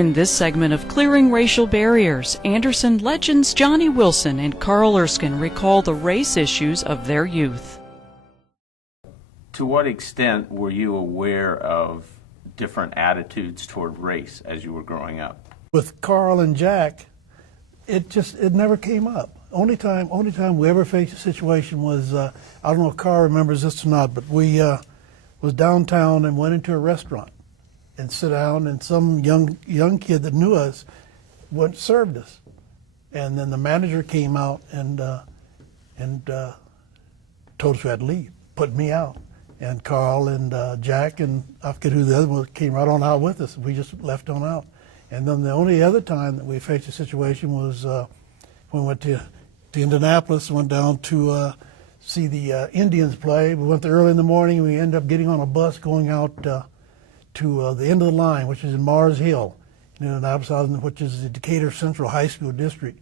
In this segment of Clearing Racial Barriers, Anderson legends Johnny Wilson and Carl Erskine recall the race issues of their youth. To what extent were you aware of different attitudes toward race as you were growing up? With Carl and Jack, it never came up. Only time we ever faced a situation was, I don't know if Carl remembers this or not, but we was downtown and went into a restaurant and sit down, and some young kid that knew us went served us, and then the manager came out and told us we had to leave, put me out, and Carl and Jack and I forget who the other one came right on out with us. We just left on out, and then the only other time that we faced a situation was when we went to Indianapolis, went down to see the Indians play. We went there early in the morning. We ended up getting on a bus going out to the end of the line, which is in Mars Hill, in Indianapolis, which is the Decatur Central High School District.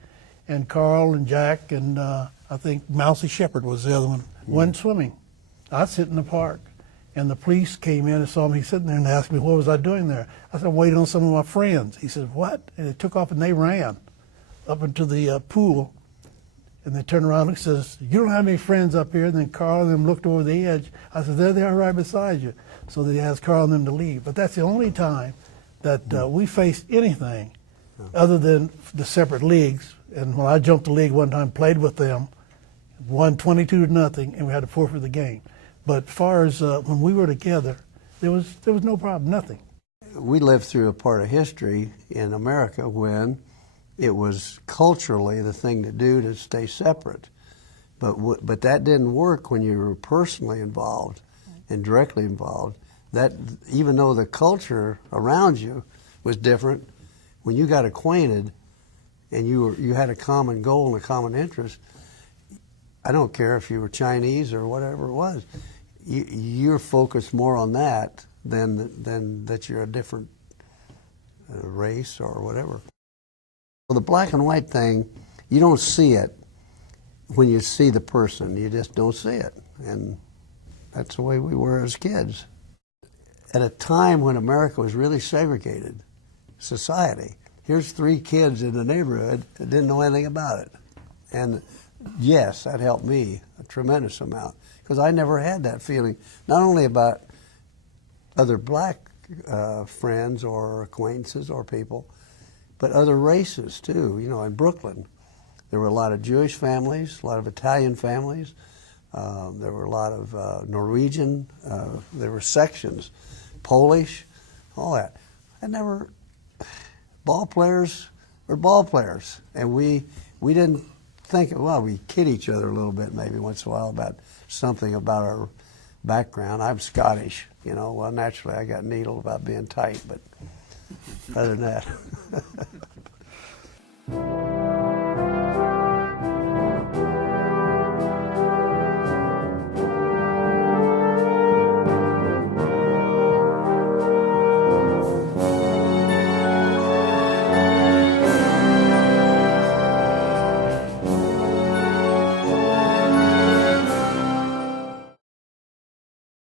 And Carl and Jack and I think Mousy Shepherd was the other one, went swimming. I sit in the park, and the police came in and saw me sitting there and asked me what was I doing there. I said, I'm waiting on some of my friends. He said, what? And they took off and they ran up into the pool. And they turned around and says, you don't have any friends up here. And then Carl and them looked over the edge. I said, there they are right beside you. So they asked Carl and them to leave. But that's the only time that we faced anything other than the separate leagues. And when I jumped the league one time, played with them, won 22-0, and we had to forfeit the game. But as far as when we were together, there was no problem, nothing. We lived through a part of history in America when it was culturally the thing to do to stay separate. But that didn't work when you were personally involved and directly involved. That, even though the culture around you was different, when you got acquainted and you had a common goal and a common interest, I don't care if you were Chinese or whatever it was, you're focused more on that than that you're a different race or whatever. Well, the black and white thing, you don't see it when you see the person. You just don't see it. And that's the way we were as kids. At a time when America was really segregated society, here's 3 kids in the neighborhood that didn't know anything about it. And yes, that helped me a tremendous amount, because I never had that feeling, not only about other black friends or acquaintances or people, but other races too. You know, in Brooklyn, there were a lot of Jewish families, a lot of Italian families. There were a lot of Norwegian. There were sections, Polish, all that. Ball players were ball players, and we didn't think, well, we kid each other a little bit maybe once in a while about something about our background. I'm Scottish, you know. Well, naturally, I got needled about being tight, but other than that.